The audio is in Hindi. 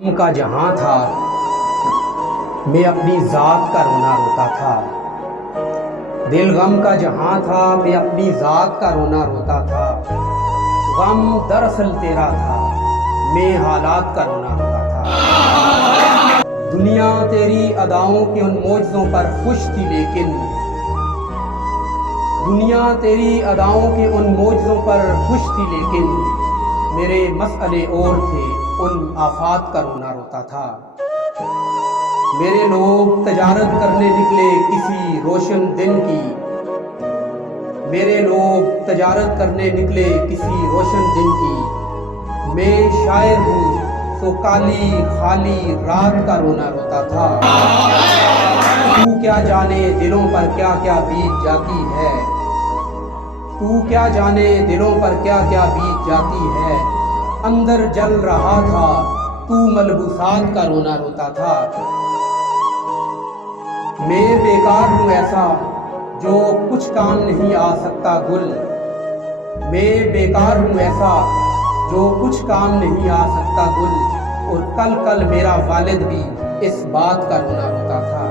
गम का जहां था, मैं अपनी ज़ात का रोना रोता था। दिल गम का जहां था, मैं अपनी ज़ात का रोना रोता था। गम दरअसल तेरा था, मैं हालात का रोना रोता था। दुनिया तेरी अदाओं के उन मौजज़ों पर खुश थी, लेकिन दुनिया तेरी अदाओं के उन मौजज़ों पर खुश थी, लेकिन मेरे मसले और थे, उन आफात का रोना रोता था। मेरे लोग तजारत करने निकले किसी रोशन दिन की, मेरे लोग तजारत करने निकले किसी रोशन दिन की। मैं शायर हूँ सो काली खाली रात का रोना रोता था। तू क्या जाने दिलों पर क्या क्या बीत जाती है, तू क्या जाने दिलों पर क्या क्या बीत जाती है। अंदर जल रहा था, तू मलबूसात का रोना रोता था। मैं बेकार हूँ ऐसा जो कुछ काम नहीं आ सकता गुल, मैं बेकार हूँ ऐसा जो कुछ काम नहीं आ सकता गुल। और कल कल मेरा वालिद भी इस बात का रोना रोता था।